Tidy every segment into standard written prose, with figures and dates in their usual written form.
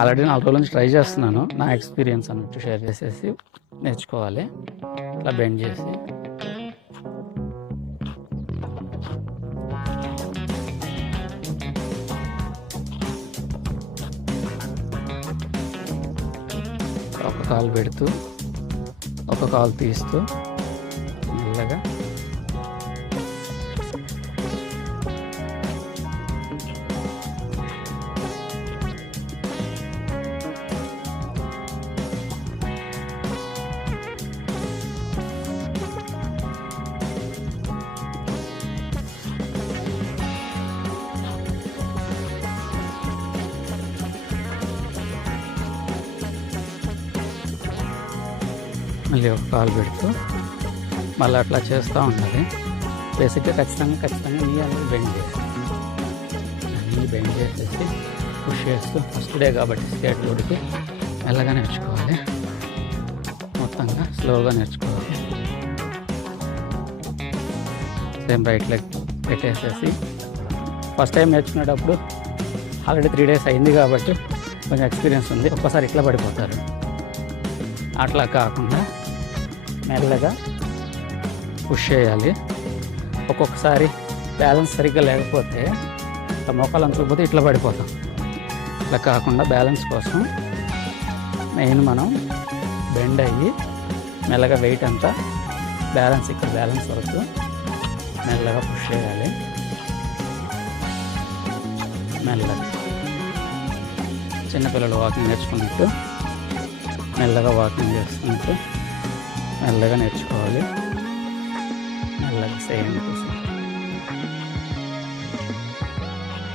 Already 4 రోజుల నుంచి try చేస్తున్నాను. నా ఎక్స్పీరియన్స్ అన్నట్టు షేర్ చేసేసి నేర్చుకోవాలి. ఇట్లా బెండ్ చేసి ఒక కాలు పెడుతూ ఒక కాలు తీస్తూ మెల్లగా మళ్ళీ ఒక కాలు పెడుతూ మళ్ళీ అట్లా చేస్తూ ఉండాలి. బేసిక్గా ఖచ్చితంగా నీ అనేది బెండ్ చేసి అన్నీ బెండ్ చేసేసి పుష్ చేస్తూ ఫస్ట్ డే కాబట్టి స్కేట్ బోర్డ్కి మెల్లగా నేర్చుకోవాలి. మొత్తంగా స్లోగా నేర్చుకోవాలి. సేమ్ రైట్ లెగ్ పెట్టేసేసి ఫస్ట్ టైం నేర్చుకునేటప్పుడు ఆల్రెడీ 3 days అయింది కాబట్టి కొంచెం ఎక్స్పీరియన్స్ ఉంది. ఒక్కసారి ఇట్లా పడిపోతారు. అట్లా కాకుండా మెల్లగా పుష్ చేయాలి. ఒక్కొక్కసారి బ్యాలెన్స్ సరిగ్గా లేకపోతే మోకాలు అంచకపోతే ఇట్లా పడిపోతాం. ఇట్లా కాకుండా బ్యాలెన్స్ కోసం మెయిన్ మనం బెండ్ అయ్యి మెల్లగా వెయిట్ అంతా బ్యాలెన్స్ ఇక్కడ బ్యాలెన్స్ వరకు మెల్లగా పుష్ చేయాలి. మెల్లగా చిన్నపిల్లలు వాకింగ్ నేర్చుకున్నట్టు మెల్లగా వాకింగ్ చేస్తున్నట్టు మెల్లగా నేర్చుకోవాలి. మెల్లగా సేమ్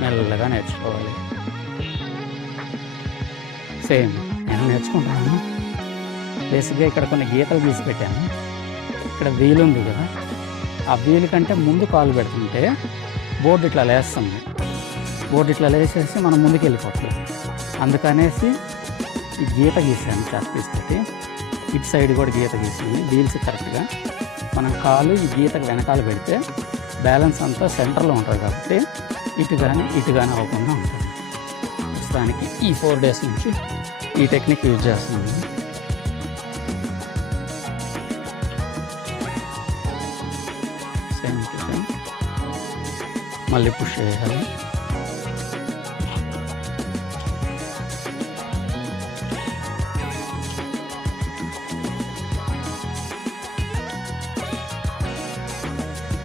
మెల్లగా నేర్చుకోవాలి. సేమ్ నేను నేర్చుకుంటాను. బేసిక్గా ఇక్కడ కొన్ని గీతలు గీసి పెట్టాను. ఇక్కడ వీల్ ఉంది కదా, ఆ వీల్ కంటే ముందు కాలు పెడుతుంటే బోర్డు ఇట్లా లేస్తుంది. బోర్డు ఇట్లా లేసేసి మనం ముందుకు వెళ్ళిపోతుంది. అందుకనేసి ఈ గీత గీసాను చాక్ పీస్ పెట్టి. ఇటు సైడ్ కూడా గీత గీసింది. వీల్స్ కరెక్ట్గా మనం కాలు ఈ గీతకు వెనకాల పెడితే బ్యాలెన్స్ అంతా సెంటర్లో ఉంటుంది కాబట్టి ఇటు కానీ అవ్వకుండా ఉంటుంది. ప్రస్తుతానికి ఈ 4 days నుంచి ఈ టెక్నిక్ యూజ్ చేస్తున్నాను. సేమ్ టు సేమ్ మళ్ళీ పుష్ చేయాలి.